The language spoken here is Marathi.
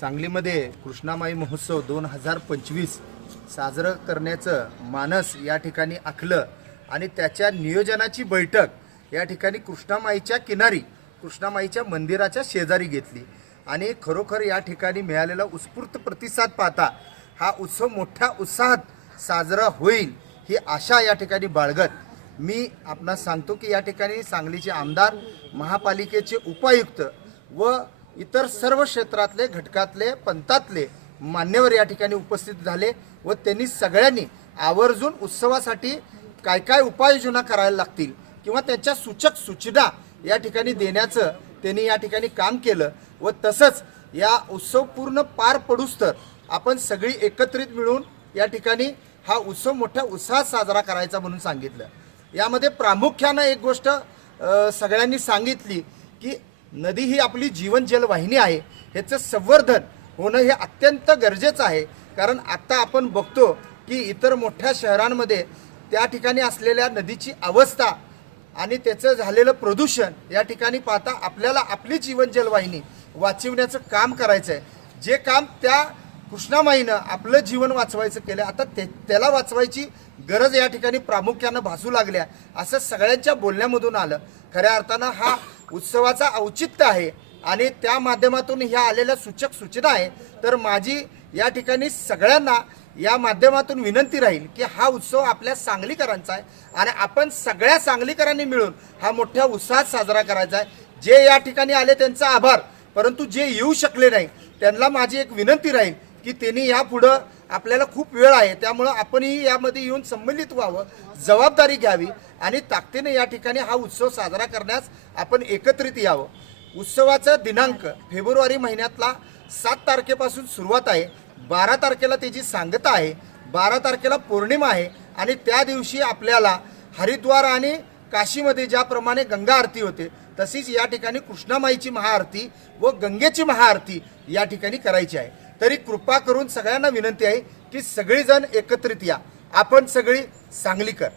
सांगलीमध्ये कृष्णामाई महोत्सव दोन हजार पंचवीस साजरं करण्याचं मानस या ठिकाणी आखलं आणि त्याच्या नियोजनाची बैठक या ठिकाणी कृष्णामाईच्या किनारी कृष्णामाईच्या मंदिराच्या शेजारी घेतली. आणि खरोखर या ठिकाणी मिळालेला उत्स्फूर्त प्रतिसाद पाहता हा उत्सव मोठ्या उत्साहात साजरा होईल ही आशा या ठिकाणी बाळगत. मी आपणास सांगतो की या ठिकाणी सांगलीचे आमदार महापालिकेचे उपायुक्त व इतर सर्व क्षेत्रातले घटकातले पंथातले मान्यवर या ठिकाणी उपस्थित झाले व त्यांनी सगळ्यांनी आवर्जून उत्सवासाठी काय काय उपाययोजना करायला लागतील किंवा त्यांच्या सूचक सूचना या ठिकाणी देण्याचं त्यांनी या ठिकाणी काम केलं व तसंच या उत्सव पूर्ण पार पडूस तर आपण सगळी एकत्रित मिळून या ठिकाणी हा उत्सव मोठ्या उत्साहात साजरा करायचा म्हणून सांगितलं. यामध्ये प्रामुख्यानं एक गोष्ट सगळ्यांनी सांगितली नदी ही आपली जीवन जलवाहिनी आहे. ह्याचं संवर्धन होणं हे अत्यंत गरजेचं आहे. कारण आत्ता आपण बघतो की इतर मोठ्या शहरांमध्ये त्या ठिकाणी असलेल्या नदीची अवस्था आणि त्याचं झालेलं प्रदूषण या ठिकाणी पाहता आपल्याला आपली जीवन जलवाहिनी वाचवण्याचं काम करायचं आहे जे काम त्या कृष्णामाईनं आपलं जीवन वाचवायचं केलं आता ते त्याला वाचवायची गरज या ठिकाणी प्रामुख्यानं भासू लागल्या असं सगळ्यांच्या बोलण्यामधून आलं. खऱ्या अर्थानं हा उत्सवाचा औचित्य आहे. आणि त्या माध्यमातून ह्या आलेल्या सूचक सूचना आहे. तर माझी या ठिकाणी सगळ्यांना या माध्यमातून विनंती राहील की हा उत्सव आपल्या सांगलीकरांचा आहे. आणि आपण सगळ्या सांगलीकरांनी मिळून हा मोठ्या उत्साहात साजरा करायचा आहे. जे या ठिकाणी आले त्यांचा आभार. परंतु जे येऊ शकले नाही त्यांना माझी एक विनंती राहील की त्यांनी यापुढं आपल्याला खूप वेळ आहे त्यामुळं आपणही यामध्ये येऊन संबंधित व्हावं जबाबदारी घ्यावी आणि ताकदीने या ठिकाणी हा उत्सव साजरा करण्यास आपण एकत्रित यावं. उत्सवाचा दिनांक फेब्रुवारी महिन्यातला सात तारखेपासून सुरुवात आहे. बारा तारखेला त्याची सांगता आहे बारा तारखेला पौर्णिमा आहे आणि त्या दिवशी आपल्याला हरिद्वार आणि काशीमध्ये ज्याप्रमाणे गंगा आरती होते तशीच या ठिकाणी कृष्णामाईची महाआरती व गंगेची महाआरती या ठिकाणी करायची आहे. तरी कृपा करून सगळ्यांना विनंती आहे की सगळीजण एकत्रित या. आपण सगळी सांगलीकर.